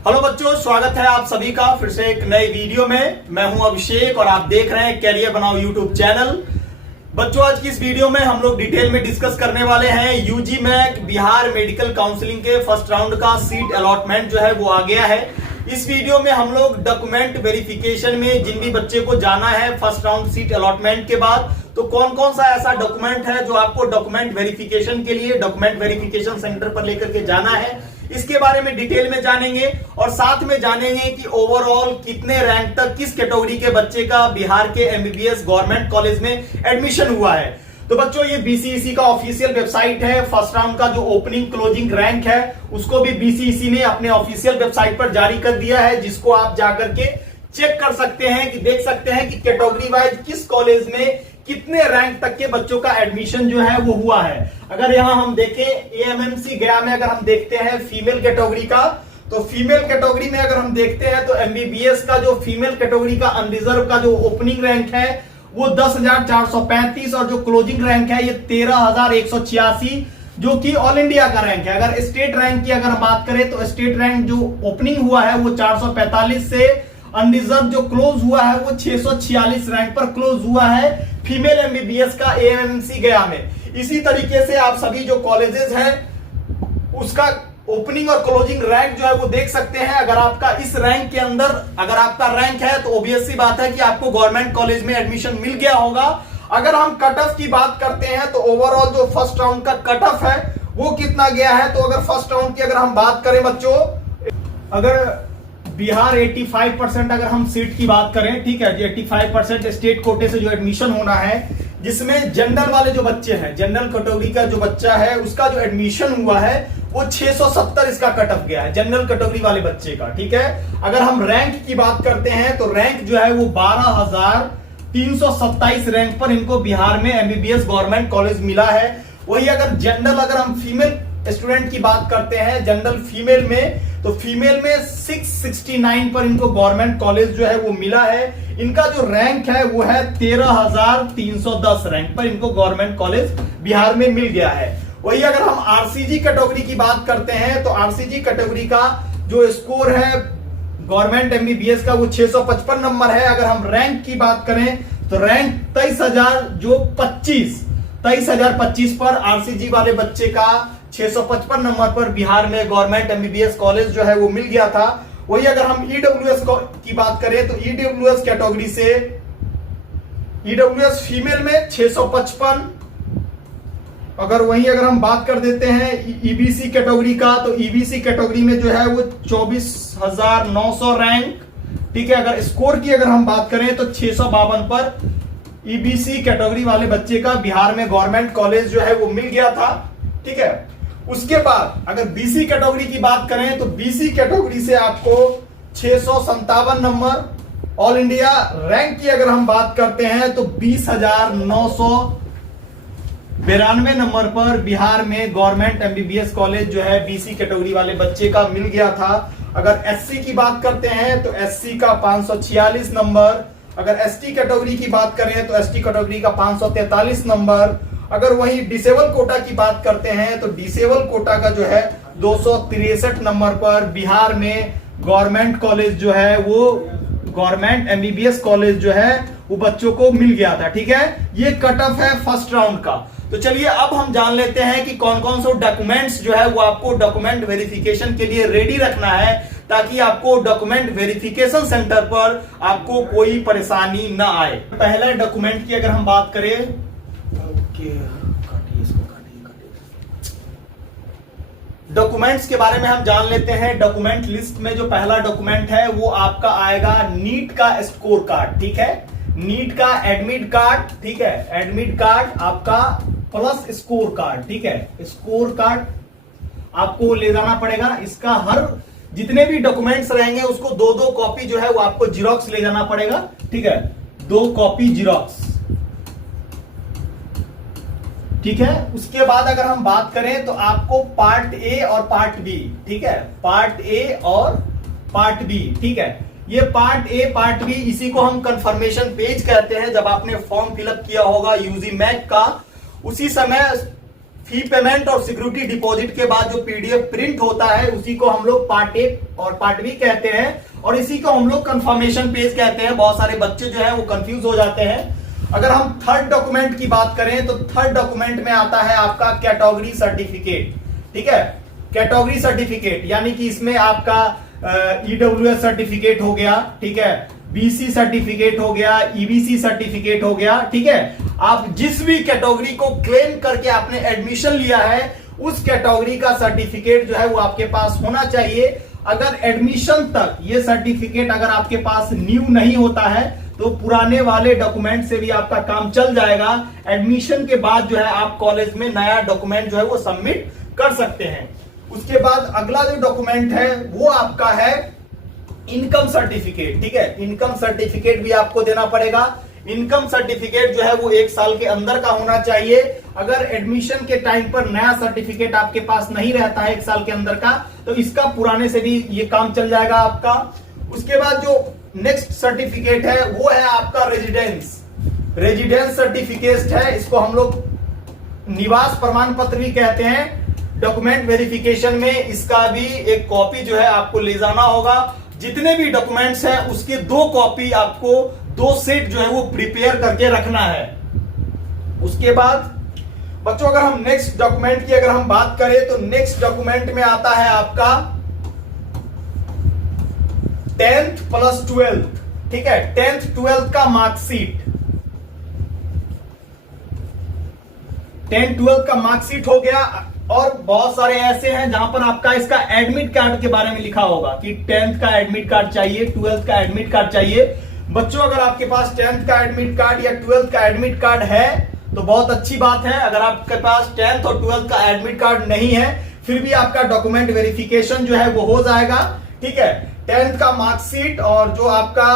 Hello बच्चों, स्वागत है आप सभी का फिर से एक नए वीडियो में। मैं हूं अभिषेक और आप देख रहे हैं कैरियर बनाओ यूट्यूब चैनल। बच्चों, आज की इस वीडियो में हम लोग डिटेल में डिस्कस करने वाले हैं UGMAC Bihar medical counselling के फर्स्ट राउंड का सीट अलॉटमेंट जो है वो आ गया है। इस वीडियो में हम लोग डॉक्यूमेंट वेरिफिकेशन में जिन भी बच्चे को जाना है फर्स्ट राउंड सीट अलॉटमेंट के बाद, तो कौन कौन सा ऐसा डॉक्यूमेंट है जो आपको डॉक्यूमेंट वेरिफिकेशन के लिए डॉक्यूमेंट वेरिफिकेशन सेंटर पर लेकर के जाना है, इसके बारे में डिटेल में जानेंगे। और साथ में जानेंगे कि ओवरऑल कितने रैंक तक किस कैटेगरी के बच्चे का बिहार के एमबीबीएस गवर्नमेंट कॉलेज में एडमिशन हुआ है। तो बच्चों, ये बीसीईसी का ऑफिशियल वेबसाइट है। फर्स्ट राउंड का जो ओपनिंग क्लोजिंग रैंक है उसको भी बीसीईसी ने अपने ऑफिशियल वेबसाइट पर जारी कर दिया है, जिसको आप जाकर के चेक कर सकते हैं कि देख सकते हैं कि कैटेगरी वाइज किस कॉलेज में कितने रैंक तक के बच्चों का एडमिशन जो है वो हुआ है। अगर यहां हम देखें एएमएमसी गया में अगर हम देखते हैं फीमेल कैटेगरी का, तो फीमेल कैटेगरी में अगर हम देखते हैं तो एमबीबीएस का जो फीमेल कैटेगरी का अनरिजर्व का जो ओपनिंग रैंक है वो 10,435 और जो क्लोजिंग रैंक है ये 13,186, जो कि ऑल इंडिया का रैंक है। अगर स्टेट रैंक की अगर हम बात करें तो स्टेट रैंक जो ओपनिंग हुआ है वो 445 से अनरिजर्व जो क्लोज हुआ है वो 646 रैंक पर क्लोज हुआ है फीमेल एमबीबीएस का एएमसी गया में। इसी तरीके से आप सभी जो कॉलेजेस हैं उसका ओपनिंग और क्लोजिंग रैंक जो है वो देख सकते हैं। अगर आपका इस रैंक के अंदर अगर आपका रैंक है तो ऑब्वियस सी बात है कि आपको गवर्नमेंट कॉलेज में एडमिशन मिल गया होगा। अगर हम कट ऑफ की बात करते हैं तो ओवरऑल जो फर्स्ट राउंड का कट ऑफ है वो कितना गया है, तो अगर फर्स्ट राउंड की अगर हम बात करें बच्चों, अगर बिहार 85% अगर हम सीट की बात करें, ठीक है, 85% स्टेट कोटे से जो एडमिशन होना है, जिसमें जनरल वाले जो बच्चे हैं, जनरल कैटेगरी का जो बच्चा है उसका जो एडमिशन हुआ है वो 670 इसका कट ऑफ गया है जनरल कैटेगरी वाले बच्चे का। ठीक है, अगर हम रैंक की बात करते हैं तो रैंक जो है वो 12,327 रैंक पर इनको बिहार में एमबीबीएस गवर्नमेंट कॉलेज मिला है। वही अगर जनरल अगर हम फीमेल स्टूडेंट की बात करते हैं जनरल फीमेल में, तो फीमेल में 669 पर इनको गवर्नमेंट कॉलेज जो है वो मिला है। इनका जो रैंक है वो है 13,310 रैंक पर इनको गवर्नमेंट कॉलेज बिहार में मिल गया है। वही अगर हम आरसीजी कैटेगरी की बात करते हैं तो आरसीजी कैटेगरी का जो स्कोर है गवर्नमेंट एमबीबीएस का वो 655 नंबर है। अगर हम रैंक की बात करें तो रैंक 23,025 पर आरसीजी वाले बच्चे का 655 नंबर पर बिहार में गवर्नमेंट एमबीबीएस कॉलेज जो है वो मिल गया था। वही अगर हम ईडब्ल्यूएस की बात करें तो ईडब्ल्यूएस कैटेगरी से ईडब्ल्यूएस फीमेल में 655, अगर वही अगर हम बात कर देते हैं ईबीसी कैटेगरी का, तो ईबीसी कैटेगरी में जो है वो 24,900 रैंक। ठीक है, अगर स्कोर की अगर हम बात करें तो 652 पर ईबीसी कैटेगरी वाले बच्चे का बिहार में गवर्नमेंट कॉलेज जो है वो मिल गया था। ठीक है, उसके बाद अगर बीसी कैटेगरी की बात करें तो बीसी कैटेगरी से आपको 657 नंबर, ऑल इंडिया रैंक की अगर हम बात करते हैं तो 20,992 नंबर पर बिहार में गवर्नमेंट एमबीबीएस कॉलेज जो है बीसी कैटेगरी वाले बच्चे का मिल गया था। अगर एससी की बात करते हैं तो एससी का 546 नंबर, अगर एसटी कैटेगरी की बात करें तो एसटी कैटेगरी का 543 नंबर, अगर वही डिसेबल कोटा की बात करते हैं तो डिसेबल कोटा का जो है 263 नंबर पर बिहार में गवर्नमेंट कॉलेज जो है वो गवर्नमेंट एमबीबीएस कॉलेज जो है वो बच्चों को मिल गया था। ठीक है, ये कट ऑफ है फर्स्ट राउंड का। तो चलिए अब हम जान लेते हैं कि कौन कौन से डॉक्यूमेंट्स जो है वो आपको डॉक्यूमेंट वेरिफिकेशन के लिए रेडी रखना है, ताकि आपको डॉक्यूमेंट वेरिफिकेशन सेंटर पर आपको कोई परेशानी ना आए। पहले डॉक्यूमेंट की अगर हम बात करें, डॉक्यूमेंट्स के बारे में हम जान लेते हैं। डॉक्यूमेंट लिस्ट में जो पहला डॉक्यूमेंट है वो आपका आएगा नीट का स्कोर कार्ड। ठीक है, नीट का एडमिट कार्ड, ठीक है, एडमिट कार्ड आपका प्लस स्कोर कार्ड। ठीक है, स्कोर कार्ड आपको ले जाना पड़ेगा। इसका हर जितने भी डॉक्यूमेंट्स रहेंगे उसको 2-2 कॉपी जो है वो आपको जीरोक्स ले जाना पड़ेगा। ठीक है, 2 कॉपी जीरोक्स। ठीक है, उसके बाद अगर हम बात करें तो आपको पार्ट ए और पार्ट बी, ठीक है, पार्ट ए और पार्ट बी, ठीक है, ये पार्ट ए पार्ट बी इसी को हम कंफर्मेशन पेज कहते हैं। जब आपने फॉर्म फिलअप किया होगा यूजी मैक का, उसी समय फी पेमेंट और सिक्योरिटी डिपॉजिट के बाद जो पीडीएफ प्रिंट होता है उसी को हम लोग पार्ट ए और पार्ट बी कहते हैं और इसी को हम लोग कंफर्मेशन पेज कहते हैं। बहुत सारे बच्चे जो है वो कंफ्यूज हो जाते हैं। अगर हम थर्ड डॉक्यूमेंट की बात करें तो थर्ड डॉक्यूमेंट में आता है आपका कैटेगरी सर्टिफिकेट। ठीक है, कैटेगरी सर्टिफिकेट यानी कि इसमें आपका ईडब्ल्यूएस सर्टिफिकेट हो गया, ठीक है, बीसी सर्टिफिकेट हो गया, ईबीसी सर्टिफिकेट हो गया। ठीक है, आप जिस भी कैटेगरी को क्लेम करके आपने एडमिशन लिया है उस कैटेगरी का सर्टिफिकेट जो है वो आपके पास होना चाहिए। अगर एडमिशन तक ये सर्टिफिकेट अगर आपके पास न्यू नहीं होता है तो पुराने वाले डॉक्यूमेंट से भी आपका काम चल जाएगा। एडमिशन के बाद जो है आप कॉलेज में नया डॉक्यूमेंट जो है वो सबमिट कर सकते हैं। उसके बाद अगला जो डॉक्यूमेंट है वो आपका है इनकम सर्टिफिकेट। ठीक है, इनकम सर्टिफिकेट भी आपको देना पड़ेगा। इनकम सर्टिफिकेट जो है वो 1 साल के अंदर का होना चाहिए। अगर एडमिशन के टाइम पर नया सर्टिफिकेट आपके पास नहीं रहता है 1 साल के अंदर का तो इसका पुराने से भी ये काम चल जाएगा आपका। उसके बाद जो नेक्स्ट सर्टिफिकेट है वो है आपका रेजिडेंस सर्टिफिकेट है। इसको हम लोग निवास प्रमाण पत्र भी कहते हैं। डॉक्यूमेंट वेरिफिकेशन में इसका भी एक कॉपी जो है आपको ले जाना होगा। जितने भी डॉक्यूमेंट्स हैं उसके 2 कॉपी आपको 2 सेट जो है वो प्रिपेयर करके रखना है। उसके बाद बच्चों अगर हम नेक्स्ट डॉक्यूमेंट की अगर हम बात करें तो नेक्स्ट डॉक्यूमेंट में आता है आपका 10th प्लस 12th। ठीक है, 10th 12th का मार्कशीट, 10th 12th का मार्कशीट हो गया। और बहुत सारे ऐसे हैं जहां पर आपका इसका एडमिट कार्ड के बारे में लिखा होगा कि 10th का एडमिट कार्ड चाहिए, 12th का एडमिट कार्ड चाहिए। बच्चों अगर आपके पास 10th का एडमिट कार्ड या 12th का एडमिट कार्ड है तो बहुत अच्छी बात है। अगर आपके पास 10th और 12th का एडमिट कार्ड नहीं है फिर भी आपका डॉक्यूमेंट वेरिफिकेशन जो है वो हो जाएगा। ठीक है, 10th का मार्कशीट और जो आपका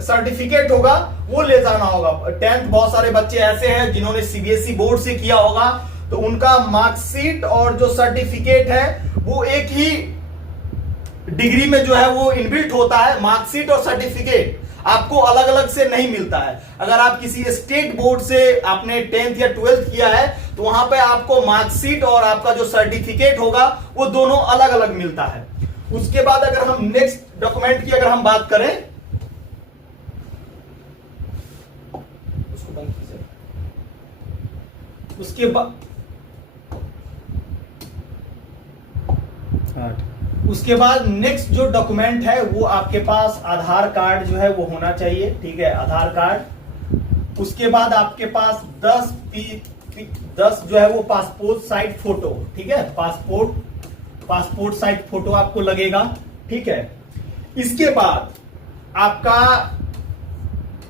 सर्टिफिकेट होगा वो ले जाना होगा। 10th बहुत सारे बच्चे ऐसे हैं जिन्होंने सीबीएसई बोर्ड से किया होगा तो उनका मार्कशीट और जो सर्टिफिकेट है वो एक ही डिग्री में जो है वो इनबिल्ट होता है। मार्कशीट और सर्टिफिकेट आपको अलग अलग से नहीं मिलता है। अगर आप किसी स्टेट बोर्ड से आपने 10th या 12th किया है तो वहां पे आपको मार्कशीट और आपका जो सर्टिफिकेट होगा वो दोनों अलग अलग मिलता है। उसके बाद अगर हम नेक्स्ट डॉक्यूमेंट की अगर हम बात करें उसके बाद नेक्स्ट जो डॉक्यूमेंट है वो आपके पास आधार कार्ड जो है वो होना चाहिए। ठीक है, आधार कार्ड। उसके बाद आपके पास 10 जो है वो पासपोर्ट साइज फोटो। ठीक है, पासपोर्ट साइज फोटो आपको लगेगा। ठीक है, इसके बाद आपका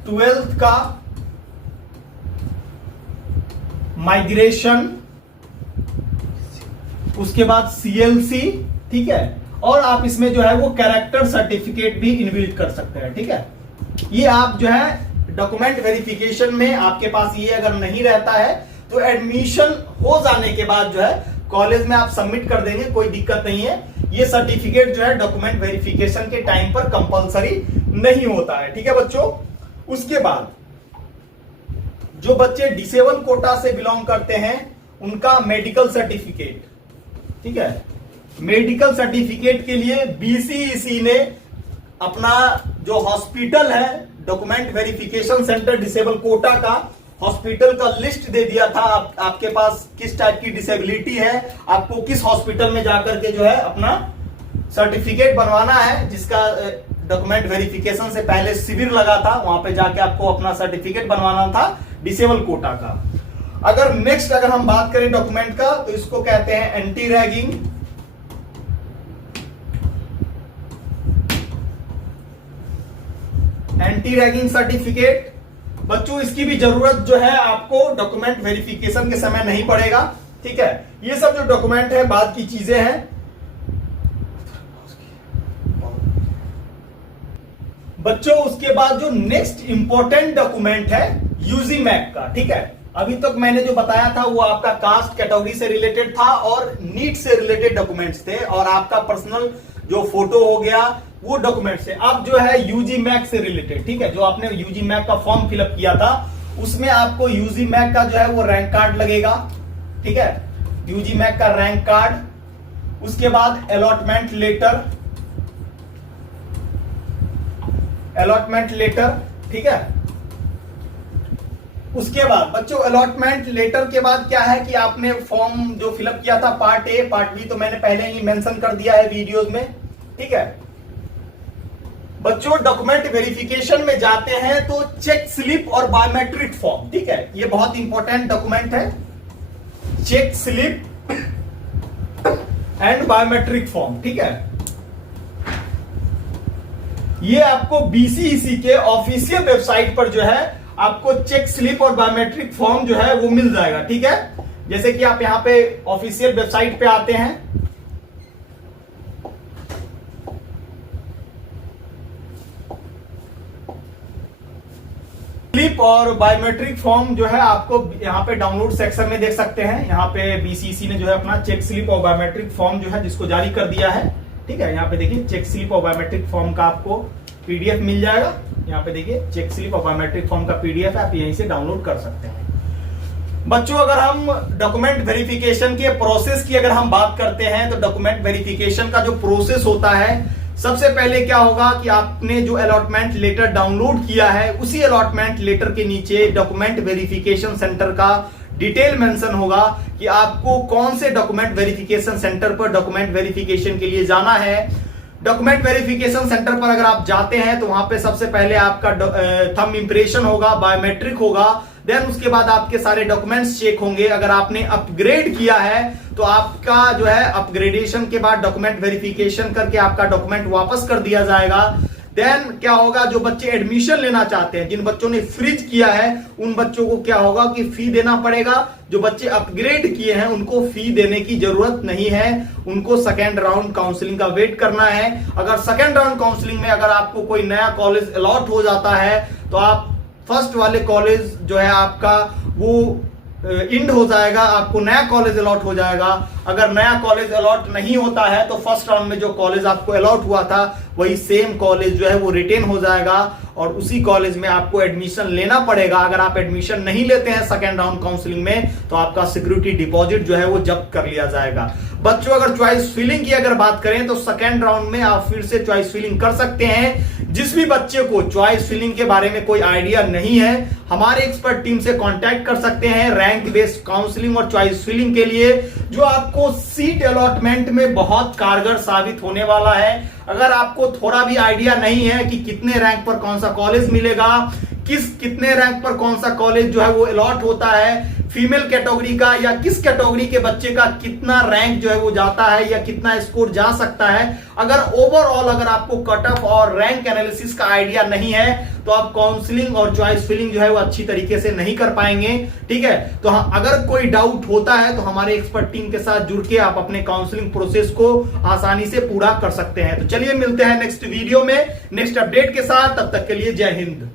12th का माइग्रेशन, उसके बाद सीएलसी। ठीक है, और आप इसमें जो है वो कैरेक्टर सर्टिफिकेट भी इनबिल्ट कर सकते हैं। ठीक है, ये आप जो है डॉक्यूमेंट वेरिफिकेशन में आपके पास ये अगर नहीं रहता है तो एडमिशन हो जाने के बाद जो है कॉलेज में आप सबमिट कर देंगे, कोई दिक्कत नहीं है। ये सर्टिफिकेट जो है डॉक्यूमेंट वेरिफिकेशन के टाइम पर कंपलसरी नहीं होता है। ठीक है बच्चों, उसके बाद जो बच्चे डिसेबल कोटा से बिलोंग करते हैं उनका मेडिकल सर्टिफिकेट। ठीक है, मेडिकल सर्टिफिकेट के लिए बीसीईसी ने अपना जो हॉस्पिटल है document verification centre disable quota का हॉस्पिटल का लिस्ट दे दिया था। आपके पास किस टाइप की डिसेबिलिटी है, आपको किस हॉस्पिटल में जाकर के जो है अपना सर्टिफिकेट बनवाना है, जिसका डॉक्यूमेंट वेरिफिकेशन से पहले शिविर लगा था, वहां पे जाके आपको अपना सर्टिफिकेट बनवाना था डिसेबल कोटा का। अगर नेक्स्ट अगर हम बात करें डॉक्यूमेंट का तो इसको कहते हैं anti ragging. Anti ragging certificate बच्चों इसकी भी जरूरत जो है आपको डॉक्यूमेंट वेरिफिकेशन के समय नहीं पड़ेगा। ठीक है, ये सब जो डॉक्यूमेंट है बाद की चीजें हैं। बच्चों उसके बाद जो नेक्स्ट इंपॉर्टेंट डॉक्यूमेंट है यूजी मैक का। ठीक है, अभी तक मैंने जो बताया था वो आपका कास्ट कैटेगरी से रिलेटेड था और नीट से रिलेटेड डॉक्यूमेंट्स थे और आपका पर्सनल जो फोटो हो गया वो डॉक्यूमेंट्स है। अब जो है यूजी मैक से रिलेटेड, ठीक है, जो आपने यूजी मैक का फॉर्म फिलअप किया था उसमें आपको यूजी मैक का जो है वो रैंक कार्ड लगेगा। ठीक है, यूजी मैक का रैंक कार्ड, उसके बाद अलॉटमेंट लेटर, ठीक है। उसके बाद बच्चों अलॉटमेंट लेटर के बाद क्या है कि आपने फॉर्म जो फिलअप किया था पार्ट ए, पार्ट बी तो मैंने पहले ही मेंशन कर दिया है वीडियोस में, ठीक है। बच्चों डॉक्यूमेंट वेरिफिकेशन में जाते हैं तो चेक स्लिप और बायोमेट्रिक फॉर्म, ठीक है, ये बहुत इंपॉर्टेंट डॉक्यूमेंट है, check slip and biometric form, ठीक है। ये आपको बीसीईसी के ऑफिशियल वेबसाइट पर जो है आपको चेक स्लिप और बायोमेट्रिक फॉर्म जो है वो मिल जाएगा, ठीक है। जैसे कि आप यहां पे ऑफिशियल वेबसाइट पे आते हैं, स्लिप और बायोमेट्रिक फॉर्म जो है आपको यहाँ पे डाउनलोड सेक्शन में देख सकते हैं। यहाँ पे बीसीसी ने जो है अपना चेक स्लिप और बायोमेट्रिक फॉर्म जो है जिसको जारी कर दिया है, ठीक है। यहाँ पे देखिए चेक स्लिप और बायोमेट्रिक फॉर्म का आपको पीडीएफ मिल जाएगा। यहाँ पे देखिए चेक स्लिप और बायोमेट्रिक फॉर्म का पीडीएफ आप यहीं से डाउनलोड कर सकते हैं। बच्चों अगर हम डॉक्यूमेंट वेरिफिकेशन के प्रोसेस की अगर हम बात करते हैं तो डॉक्यूमेंट वेरिफिकेशन का जो प्रोसेस होता है, सबसे पहले क्या होगा कि आपने जो अलॉटमेंट लेटर डाउनलोड किया है उसी अलॉटमेंट लेटर के नीचे डॉक्यूमेंट वेरिफिकेशन सेंटर का डिटेल मेंशन होगा कि आपको कौन से डॉक्यूमेंट वेरिफिकेशन सेंटर पर डॉक्यूमेंट वेरिफिकेशन के लिए जाना है। डॉक्यूमेंट वेरिफिकेशन सेंटर पर अगर आप जाते हैं तो वहां पे सबसे पहले आपका थंब इंप्रेशन होगा, बायोमेट्रिक होगा, देन उसके बाद आपके सारे डॉक्यूमेंट्स चेक होंगे। अगर आपने अपग्रेड किया है तो आपका जो है अपग्रेडेशन के बाद डॉक्यूमेंट वेरिफिकेशन करके आपका डॉक्यूमेंट वापस कर दिया जाएगा। देन क्या होगा, जो बच्चे एडमिशन लेना चाहते हैं, जिन बच्चों ने फ्रीज किया है उन बच्चों को क्या होगा कि फी देना पड़ेगा। जो बच्चे अपग्रेड किए हैं उनको फी देने की जरूरत नहीं है, उनको सेकेंड राउंड काउंसलिंग का वेट करना है। अगर सेकेंड राउंड काउंसलिंग में अगर आपको कोई नया कॉलेज अलॉट हो जाता है तो आप फर्स्ट वाले कॉलेज जो है आपका वो इंड हो जाएगा, आपको नया कॉलेज अलॉट हो जाएगा। अगर नया कॉलेज अलॉट नहीं होता है तो फर्स्ट राउंड में जो कॉलेज आपको अलॉट हुआ था वही सेम कॉलेज जो है वो रिटेन हो जाएगा और उसी कॉलेज में आपको एडमिशन लेना पड़ेगा। अगर आप एडमिशन नहीं लेते हैं सेकेंड राउंड काउंसलिंग में तो आपका सिक्योरिटी डिपॉजिट जो है वो जब्त कर लिया जाएगा। बच्चों अगर चॉइस फिलिंग की अगर बात करें तो सेकेंड राउंड में आप फिर से चॉइस फिलिंग कर सकते हैं। जिस भी बच्चे को चॉइस फिलिंग के बारे में कोई आइडिया नहीं है, हमारे एक्सपर्ट टीम से कांटेक्ट कर सकते हैं रैंक बेस्ड काउंसलिंग और चॉइस फिलिंग के लिए, जो आपको सीट अलॉटमेंट में बहुत कारगर साबित होने वाला है। अगर आपको थोड़ा भी आइडिया नहीं है कि कितने रैंक पर कौन सा कॉलेज मिलेगा, कितने रैंक पर कौन सा कॉलेज जो है वो अलॉट होता है, फीमेल कैटेगरी का या किस कैटेगरी के बच्चे का कितना रैंक जो है वो जाता है या कितना स्कोर जा सकता है, अगर ओवरऑल अगर आपको कट ऑफ और रैंक एनालिसिस का आइडिया नहीं है तो आप काउंसलिंग और चॉइस फिलिंग जो है वो अच्छी तरीके से नहीं कर पाएंगे, ठीक है। तो अगर कोई डाउट होता है तो हमारे एक्सपर्ट टीम के साथ जुड़ के आप अपने काउंसलिंग प्रोसेस को आसानी से पूरा कर सकते हैं। तो चलिए मिलते हैं नेक्स्ट वीडियो में नेक्स्ट अपडेट के साथ, तब तक के लिए जय हिंद।